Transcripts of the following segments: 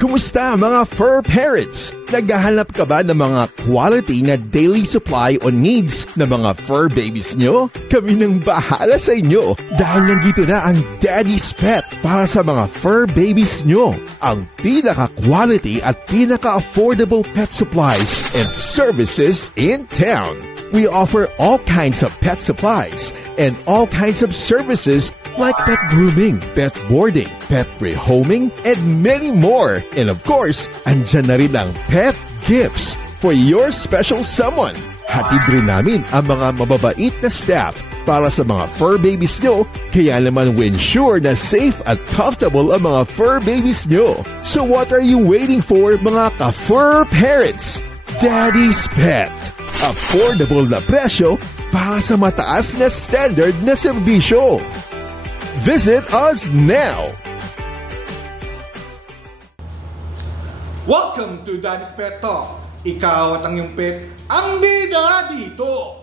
Kumusta mga fur parents? Naghahanap ka ba ng mga quality na daily supply o needs ng mga fur babies nyo? Kami nang bahala sa inyo dahil nandito na ang Daddy's Pet para sa mga fur babies nyo. Ang pinaka-quality at pinaka-affordable pet supplies and services in town. We offer all kinds of pet supplies and all kinds of services like pet grooming, pet boarding, pet rehoming, and many more. And of course, andyan na rin ang pet gifts for your special someone. Hatid rin namin ang mga mababait na staff para sa mga fur babies nyo, kaya naman we ensure na safe at comfortable ang mga fur babies nyo. So what are you waiting for, mga ka-fur parents? Daddy's Pet. Affordable na presyo para sa mataas na standard na serbisyo. Visit us now! Welcome to Daddy's Pet Talk. Ikaw at ang iyong pet ang bida dito.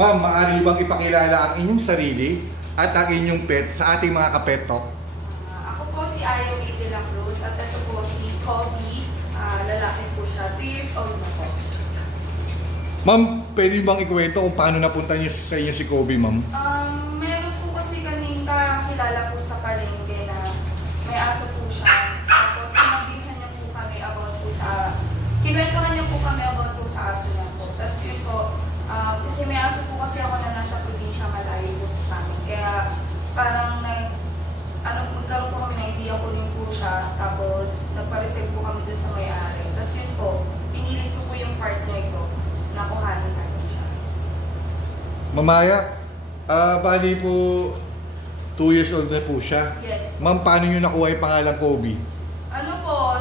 Ma'am, maaari bang ipakilala ang inyong sarili at ang inyong pet sa ating mga ka-pet talk? Ako po si Ayo de la Cruz at ito po si Kobe. Lalaki po siya, 2 years old na po. Ma'am, pwede bang ikwento kung paano napunta niyo sa inyo si Kobe, ma'am? Meron po kasi kaming kakilala po sa palengke na may aso po siya. Tapos sinabihan niya po kami about po sa... Kinwentuhan niya po kami about po sa aso niya po. Tapos yun po, kasi may aso po kasi ako na nasa probinsya malayo po sa amin. Kaya parang magkaroon po kami na idea ko rin po siya. Tapos nagpa-receive po kami doon sa may-ari. Tapos yun po, pinilit ko po yung partner ko. Nakuhanin natin siya. Mamaya, bali po 2 years old na po siya. Yes. Ma'am, paano nyo nakuha yung pangalan Kobe? Ano po,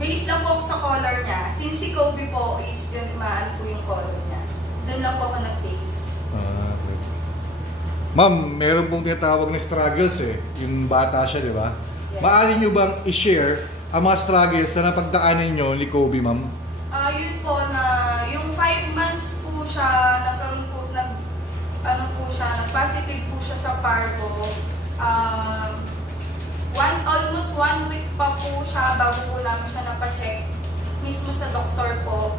base lang po ako sa color niya. Since si Kobe po is ganmaan po yung color niya. Doon lang po ako nag-base. Okay. Ma'am, meron pong tinatawag na struggles yung bata siya, di ba? Yes. Maaari nyo bang i-share ang mga struggles na napagdaanan nyo ni Kobe, ma'am? Yun po na yung 5 months po siya, nagkaroon po, nag-positive po siya sa parvo. Almost 1 week pa po siya bago po namin siya napacheck mismo sa doktor po.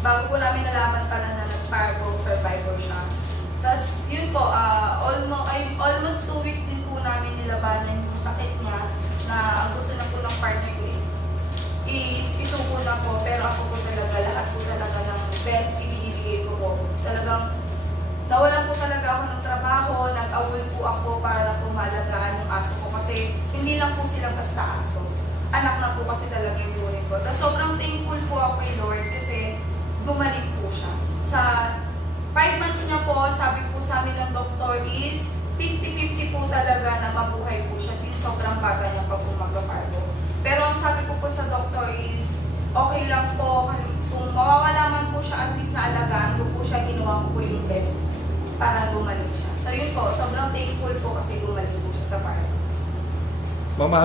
Bago po namin nalaman pala na nag-parvo survivor siya. Tapos yun po, almost 2 weeks din po namin nilabanan yung sakit niya na ang gusto na po ng partner ko is isuko na po, pero ako po talaga, lahat po talaga ng best ibinibigay ko po. Talagang nawalan po talaga ako ng trabaho, nag-awol po ako para po malagaan yung aso ko kasi hindi lang po silang basta aso. Anak na po kasi talaga yung buhay ko. Tapos sobrang thankful po ako kay Lord kasi gumaling po siya. Sa 5 months niya po, sabi po sa amin ng doktor is 50-50 po talaga na mabuhay po siya since sobrang bata niya pa po magpaparvo. Pero ang sabi ko po sa doktor is, okay lang po, kung mawawala man po siya, at least naalagaan ko po siya, ginawa ko po yung best para gumaling siya. So yun po, sobrang thankful po kasi gumaling po siya sa parvo. Mama,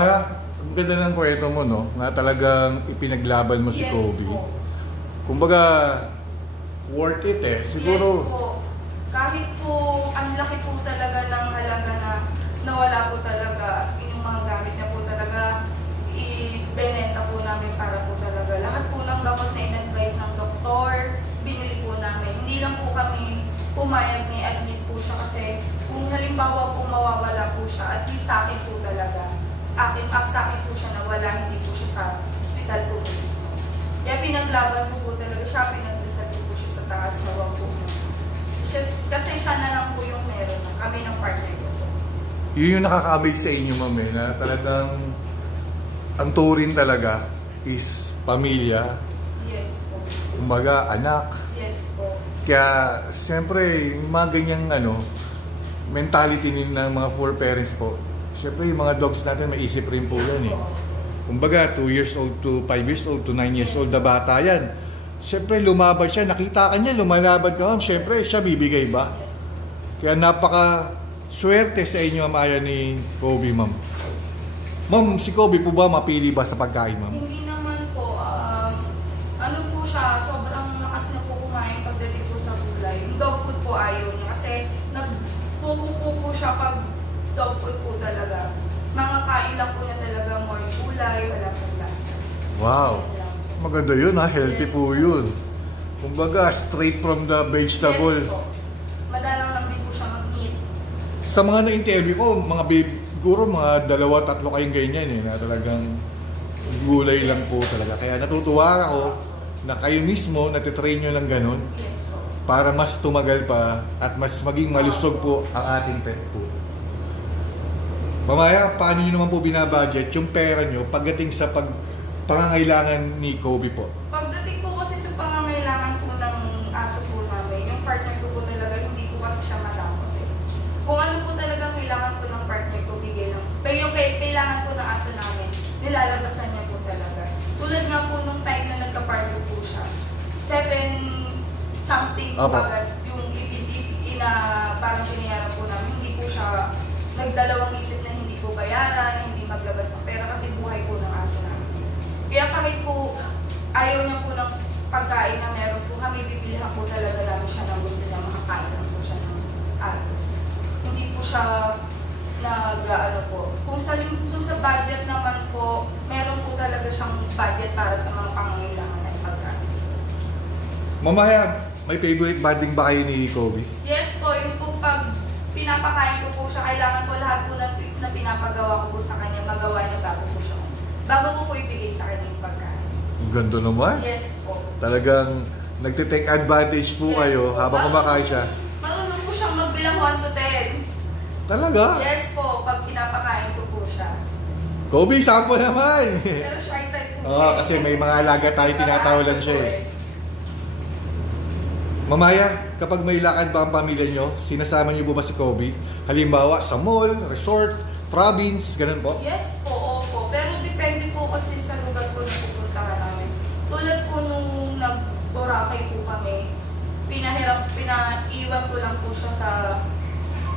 ang ganda ng kwento mo, no? Na talagang ipinaglaban mo si Kobe. Po. Kumbaga, worth it siguro. Yes po. Kahit po, ang laki po talaga ng halaga na nawala po talaga. As in, yung mga gamit niya po talaga, i-benenta po namin para po talaga. Lahat po ng gamot na in-advise ng doktor, binili po namin. Hindi lang po kami pumayag ni admit po siya kasi kung halimbawa po mawawala po siya, at least sa akin po talaga. Sa akin po siya nawala, hindi po siya sa hospital po mismo. Kaya pinaglaban po talaga siya, pinaglasal po siya sa taas na wag po. Kasi siya na lang po yung meron na kami ng partner ko po. Yun yung nakaka-amaze sa inyo, ma'am, na talagang ang turin talaga is pamilya. Yes po. Kumbaga, anak. Yes po. Kaya, siyempre, yung mga ganyang mentality ng mga fur parents po, siyempre, yung mga dogs natin, may isip rin po yan Kumbaga, 2 years old to 5 years old to 9 years old na bata yan. Siyempre, lumaban siya. Nakita ka niya, lumalaban ka, ma'am. Siyempre, siya bibigay ba? Kaya napaka-swerte sa inyo, Maya, ni Kobe, ma'am. Ma'am, si Kobe po ba mapili ba sa pagkain, ma'am? Hindi naman po. Ano po siya, sobrang lakas na po kumain pagdating po sa gulay. Yung dog food po ayaw niya kasi nagpupupo po siya pag dog food po talaga. Mga kain lang po niya talaga more gulay, wala pong lasa. Wow. Maganda yun ha, healthy Yes. po yun. Kumbaga, straight from the vegetable. Yes po. Madalang lang din po siya mag-meat. Sa mga na-interview ko, siguro mga 2-3 kayong ganyan na talagang gulay lang po talaga. Kaya natutuwa ako na kayo mismo natitrain nyo lang ganun Yes po. para mas tumagal pa at mas maging malusog po ang ating pet po. Mamaya, paano nyo naman po binabudget yung pera nyo pagdating sa pangangailangan ni Kobe po? Pagdating po kasi sa pangangailangan po ng aso po namin, yung partner ko po talaga, hindi po kasi siya madamot eh. Kung ano po talaga kailangan po ng partner ko, bigay lang. Pero yung kailangan po ng aso namin, nilalabasan niya po talaga. Tulad nga po nung time na nagka-parto po siya, 7-something po agad yung parang pinayaran po namin, hindi po siya nagdalawang isip na hindi po bayaran, hindi maglabas ng pera kasi buhay po ng aso namin. Kaya kahit po ayaw niya po ng pagkain na meron po kami, bibilihan po talaga namin siya ng gusto niya, makakain lang po siya ng ayos. Hindi po siya nag-ano po. Kung sa budget naman po, meron po talaga siyang budget para sa mga pangangailangan at pagkain. Mamaya, may favorite bonding ba kayo ni Kobe? Yes po, yung po pag pinapakain ko po siya, kailangan po lahat po ng tricks na pinapagawa ko po sa kanya, magawa niya bago ko po ibigay sa kanya yung pagkain. Ang ganda naman. Yes po. Talagang nagtitake advantage po kayo habang kumakain siya. Marunong po siyang magbilang 1 to 10. Talaga? Yes po, pag pinapakain ko po siya. Kobe, sampo naman! Pero shy type po Oo, kasi may mga alaga tayo, tinatawalan siya eh. Mamaya, kapag may lakad ba ang pamilya nyo, sinasama nyo po ba si Kobe? Halimbawa, sa mall, resort, province, ganun po? Yes po, opo. Pero depende po kasi sa lugar po na pupuntahan namin. Tulad po nung nag-Boracay po kami, pinaiwan ko lang po siya sa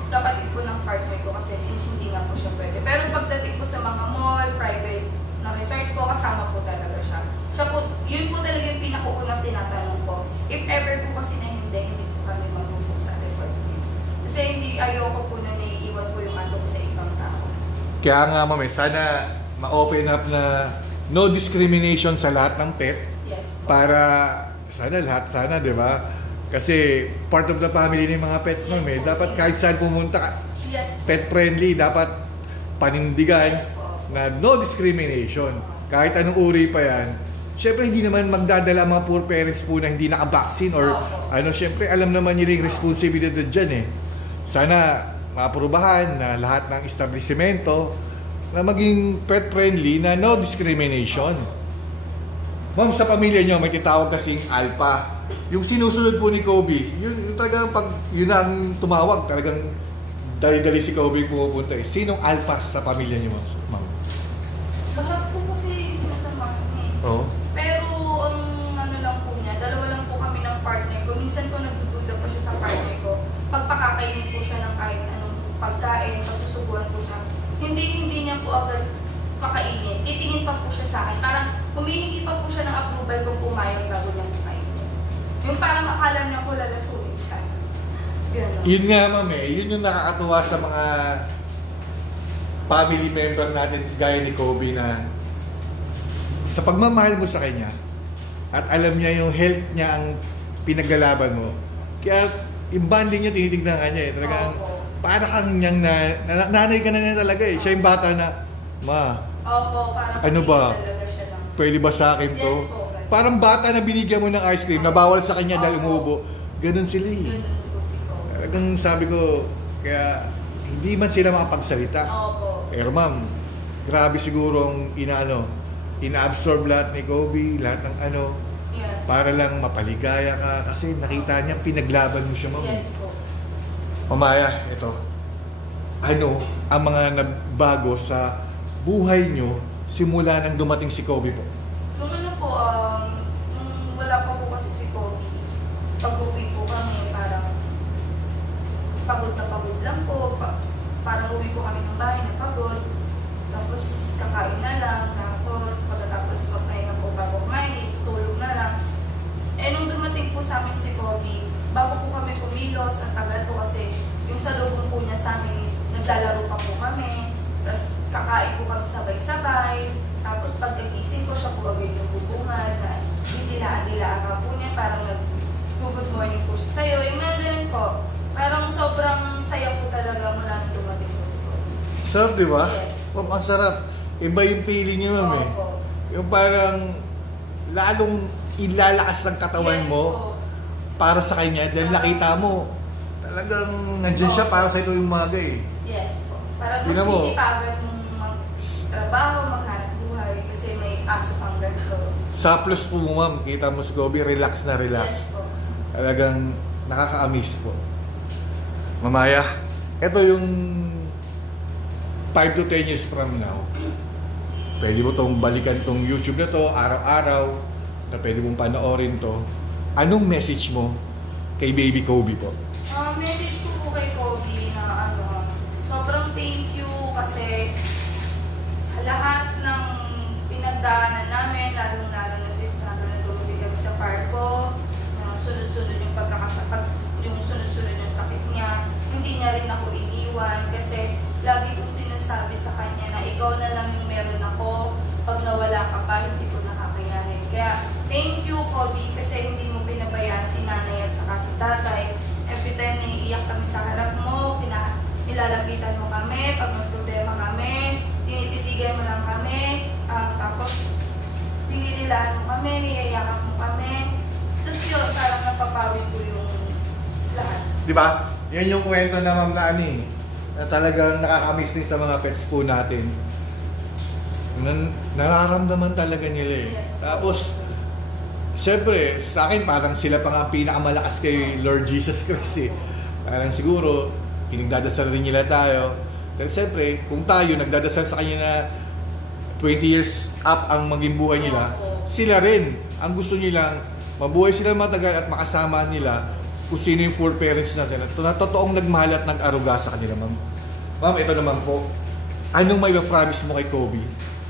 kapatid po ng partner ko kasi since hindi nga po siya pwede. Pero pagdating po sa mga mall, private na resort po, kasama po talaga siya. Siya po, yun po talaga yung pinakaunang tinatanong ko. If ever po kasi na hindi po kami magpupok sa resort. Kasi hindi, ayoko po na naiiwan po yung aso ko sa ibang tao. Kaya nga mami, sana ma-open up na no discrimination sa lahat ng pet. Yes po. Para sana, di ba? Kasi part of the family ng mga pets, Yes, mami, po. dapat kahit saan pumunta, Yes. pet friendly, dapat panindigan Yes, po. na no discrimination. Kahit anong uri pa yan. Siyempre, hindi naman magdadala mga poor parents po na hindi naka-vaccine or siyempre, alam naman nila yung responsibilidad dyan eh. Sana maaprubahan na lahat ng establishmento na maging pet-friendly na no discrimination. Ma'am, sa pamilya nyo, may titawag kasing alpha. Yung sinusunod po ni Kobe, yun talagang pag yun ang tumawag, talagang dali-dali si Kobe pumupunta eh. Sinong alpha sa pamilya nyo, ma'am? Lahat po kasi sinasama niya eh. Oo. Pero ang ano lang po niya, dalawa lang po kami ng partner ko. Minsan po nagdududa po siya sa partner ko. Pagpakakainin po siya ng kahit anong pagkain, pagsusubuan po siya. Hindi niya po agad kakainin. Titingin pa po siya sa akin. Parang humihingi pa po siya ng approval kung pumayag bago niya kainin. Yung parang akala niya po lalasunin siya. Yun nga ma'am yun yung nakakatuwa sa mga family member natin gaya ni Kobe na sa pagmamahal mo sa kanya at alam niya yung health niya ang pinaglalaban mo. Kaya yung bonding niya tinitignan ka niya eh. Talagang para kang niyang nanay ka na niya talaga eh. Siya yung bata na, ma, parang ano ba? siya lang. Pwede ba sa akin to? Yes po. Parang bata na binigyan mo ng ice cream na bawal sa kanya dahil umuubo. Ganun sila eh. Ganun po si Kobe. Talagang sabi ko, kaya hindi man sila makapagsalita. Opo. Pero ma'am, grabe sigurong ina-absorb lahat ni Kobe, lahat ng Yes. para lang mapaligaya ka kasi nakita niya pinaglaban mo siya, ma'am. Yes po. Mamaya, ito. Ano ang mga nabago sa buhay nyo simula nang dumating si Kobe po? Nung nung wala pa po kasi si Kobe, pag-uwi po kami, parang pagod na pagod lang po. Parang uwi po kami ng bahay na pagod. Tapos kakain na lang. Tapos pagkatapos magpahinga po bago kumain, tulog na lang. Nung dumating po sa amin si Kobe, bago po kami kumilos, ang tagal po kasi yung salubong po niya sa amin is naglalaro pa po kami. Tapos kakain po kami sabay-sabay. Tapos pagkagising ko, siya po agad yung bubungan, na didilaan-dilaan ka po niya, parang nag-good morning po siya sa'yo. Yung mga ganun po, parang sobrang saya po talaga mula nang dumating po si Kobe. Sarap, di ba? Yes. Ang sarap. Iba yung feeling niyo, ma'am eh. Yung parang lalong ilalakas ng katawan mo para sa kanya dahil nakita mo talagang nandiyan siya para sa ito yung umaga eh. Yes po. Parang mas sisipagan mong magtrabaho, maghanap buhay kasi may aso kang ganito. Sa plus po mo, ma'am, kita mo si Kobe, relax na relax. Yes po. Talagang nakaka-amaze po. Mamaya, ito yung 5 to 10 years from now. Pwede mo tong balikan tong YouTube na to, araw-araw, na pwede mong panoorin to. Anong message mo kay baby Kobe po? Message ko po kay Kobe na sobrang thank you kasi lahat ng pinagdaanan namin, lalong-lalo na sa struggle na lumabig kami sa parko, sunod-sunod yung sunod-sunod yung sakit niya, hindi niya rin ako iniwan kasi lagi kong sinasabi sa kanya na ikaw na lang yung meron ako, pag nawala ka pa, hindi ko nakakayanin. Kaya, thank you, Kobe, kasi hindi mo pinabayaan si nanay at saka si tatay. Every time naiiyak kami sa harap mo, nilalambitan mo kami, pag may problema kami, tinititigan mo lang kami, tapos tinitilaan mo kami, niyayakap mo kami. Tapos yun, parang napapawi ko yung lahat. Diba? Yan yung kwento na Ma'am Nani, na talagang nakakamiss din sa mga pets po natin. Nararamdaman talaga nila eh. Yes. Tapos, siyempre, sa akin parang sila pa nga pinakamalakas kay Lord Jesus Christ eh. Parang siguro, pinagdadasal rin nila tayo. Pero siyempre, kung tayo nagdadasal sa kanya na 20 years up ang maging buhay nila, sila rin, ang gusto nilang mabuhay sila matagal at makasama nila kung sino yung four parents natin at totoong nagmahal at nag-aruga sa kanila, ma'am. Ma'am, ito naman po, anong may promise mo kay Kobe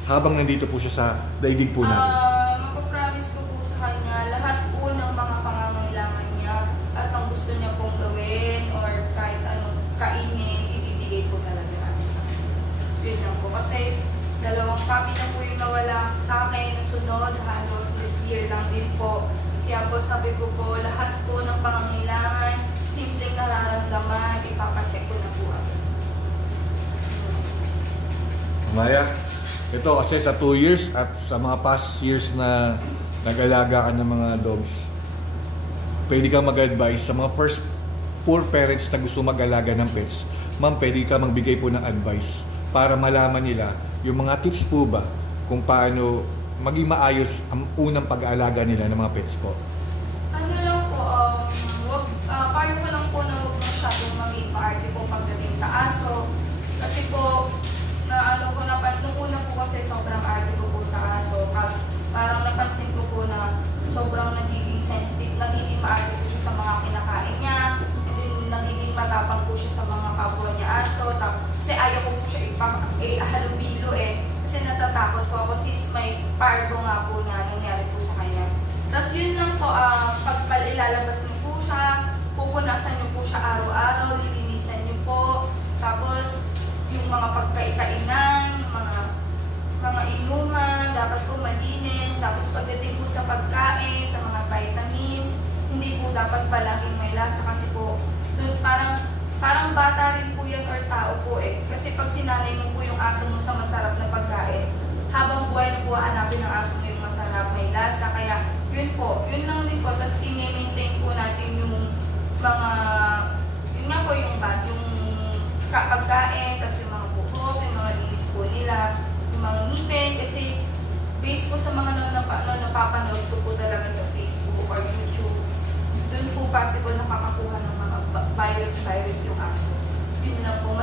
habang nandito po siya sa daigdig po natin? Mapapromise ko po sa kanya lahat po ng mga pangangailangan niya at ang gusto niya pong gawin or kahit anong kainin, ibibigay po talaga natin sa kanya. Yun lang po. Kasi 2 copy na po yung nawala sa akin na sunod, halos this year lang din po. Kaya po sabi ko po, lahat po ng pangangailangan, simpleng nararamdaman, ipapacheck ko na po agad. Maya, ito kasi sa 2 years at sa mga past years na nag-alaga ka ng mga dogs, pwede kang mag-advise sa mga first poor parents na gusto mag-alaga ng pets. Ma'am, pwede ka magbigay po ng advice para malaman nila yung mga tips po ba kung paano maging maayos ang unang pag-aalaga nila ng mga pets po. Ano lang po, payo ko lang po na huwag masyadong maging maarte po pagdating sa aso. Kasi po, nung una po kasi sobrang arte ko po sa aso. Parang napansin ko po na sobrang nagiging sensitive, nagiging maarte po siya sa mga kinakain niya, and then nagiging matapang po siya sa mga kapwa niya aso. Kasi ayaw ko po siya ihalubilo eh. Kasi natatakot po ako since may parvo nga po na nangyari po sa kanya. Tapos yun lang po, pag ilalabas niyo po siya, pupunasan niyo po siya araw-araw, lilinisan niyo po. Tapos yung mga pagkainan, mga inuman, dapat po malinis. Tapos pagdating po sa pagkain, sa mga vitamins, hindi po dapat palaging may lasa kasi po dun parang bata rin po yan or tao po eh. Kasi pag sinanay mo po yung aso mo sa masarap na pagkain, habang buhay na po hanapin ng aso mo yung masarap, may lasa. Kaya yun po, yun lang din po. Tapos i-maintain po natin yung mga, yun nga po yung pagkain, tapos yung mga buhok, yung mga linis po nila, yung mga ngipin. Kasi based po sa mga napapanood ko po talaga sa Facebook or YouTube, dun po possible nakakakuha ng mga virus yung aso. Yun lang po,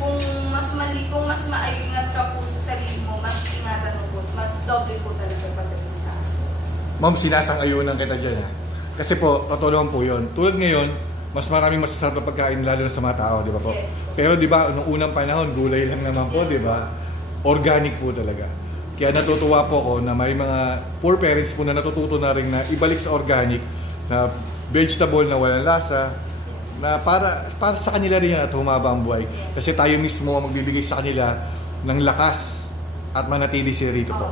kung mas maingat ka po sa sarili mo, mas ingatan mo po, mas doble po talaga pagdating sa aso. Ma'am, sinasang-ayunan kita dyan ha. Kasi po, totoo naman po yun. Tulad ngayon, mas maraming masasarap na pagkain lalo na sa mga tao, di ba po? Yes. Pero di ba, noong unang panahon, gulay lang naman po, Yes. di ba? Organic po talaga. Kaya natutuwa po ako na may mga poor parents po na natututo na rin na ibalik sa organic, na vegetable na walang lasa, na para sa kanila rin yan at humaba ang buhay. Kasi tayo mismo ang magbibigay sa kanila ng lakas at manatili siya rito po.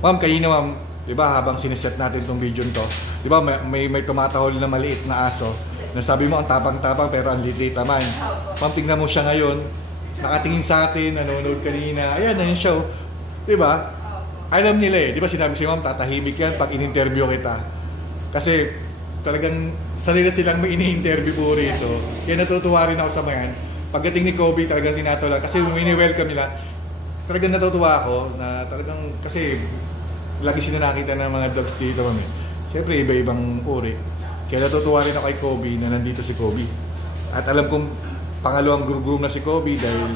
Ma'am, kanina ma'am, di ba habang sineset natin itong video to, di ba may tumatahol na maliit na aso, nasabi mo ang tapang-tapang pero ang liit naman. Ma'am, tingnan mo siya ngayon, nakatingin sa atin, nanonood kanina, ayan na yung show. Di ba? Alam nila eh, di ba sinabi si ma'am, tatahimik yan pag in-interview kita. Kasi talagang sarili silang may ini-interview po rito. Kaya natutuwa rin ako sa mga yan. Pagdating ni Kobe, talagang tinatawag. Kasi mini-welcome nila. Talagang natutuwa ako na talagang, kasi lagi sila nakita ng mga dogs dito kami. Siyempre, iba-ibang uri. Kaya natutuwa rin ako kay Kobe na nandito si Kobe. At alam kong pangalawang groom na si Kobe dahil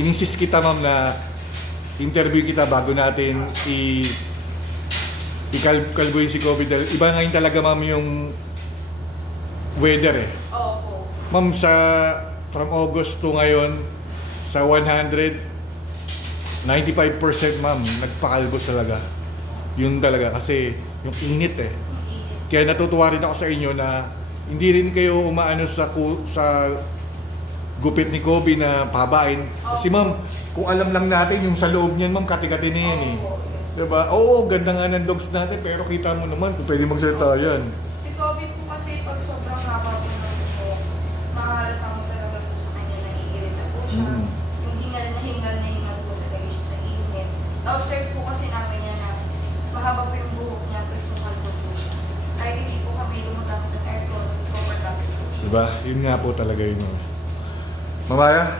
ininsist kita ma'am na interview kita bago natin ikalbuin si Kobe dahil iba ngayon talaga ma'am yung weather eh. Ma'am, from August to ngayon sa 95% ma'am nagpakalbos talaga. Yun talaga kasi yung init eh. Kaya natutuwa rin ako sa inyo na hindi rin kayo umaano sa gupit ni Kobe na pabain. Kasi ma'am, kung alam lang natin yung sa loob niyan ma'am, kati-kati na yan eh. Diba? Oo, ganda nga ng dogs natin pero kita mo naman kung pwede magsalita yan. Si Kobe po kasi pag sobrang haba po ng buhok, mahalata mo talaga po sa kanya na iirita po siya. Yung hingal po talaga siya sa init. Na-observe po kasi namin yan na mahaba po yung buhok niya, tapos tumalbo po siya. Kahit hindi po kami lumagamit ng aircon, comfortable po siya. Diba? Yun nga po talaga yun. Mamaya,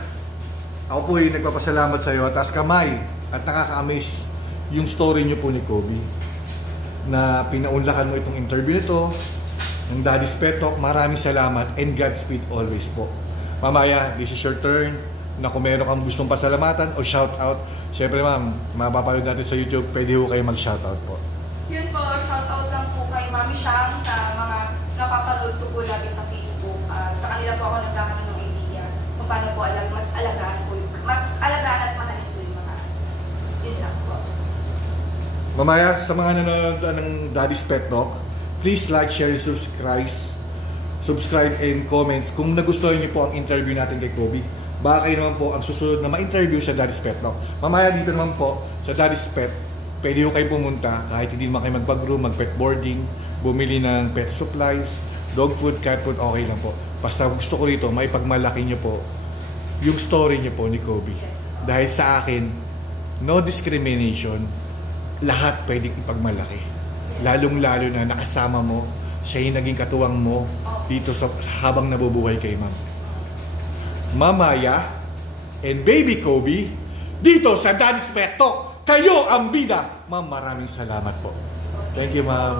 ako po yung nagpapasalamat sa iyo. Taas kamay at nakaka-amaze yung story niyo po ni Kobe na pinaunlakan mo itong interview nito ng Daddy's Pet Talk. Maraming salamat and Godspeed always po. Mamaya, this is your turn na kung meron kang gustong pasalamatan o shoutout. Siyempre ma'am, mapapanood natin sa YouTube, pwede ho kayo mag-shoutout po. Yun po, shoutout lang po kay Mami Shang sa mga napapanood ko po lagi sa Facebook. Sa kanila po ako nagkakaroon ng idea kung paano po mas alagaan at mahalin po yung mga aso. Yun lang po. Mamaya, sa mga nanonood ng Daddy's Pet Talk, please like, share, subscribe and comment kung nagustuhan niyo po ang interview natin kay Kobe. Baka kayo naman po ang susunod na ma-interview sa Daddy's Pet Talk. Mamaya dito naman po sa Daddy's Pet, pwede kayo pumunta kahit hindi naman kayo mag-groom, mag-pet boarding, bumili ng pet supplies, dog food, cat food, okay lang po. Basta gusto ko rito, maipagmalaki niyo po yung story niyo po ni Kobe. Dahil sa akin, no discrimination, lahat pwedeng ipagmalaki. Lalong-lalo na nakasama mo, siya yung naging katuwang mo dito habang nabubuhay kay ma'am. Mamaya and baby Kobe, dito sa Daddy's Pet Talk, kayo ang bida. Ma'am, maraming salamat po. Thank you, ma'am.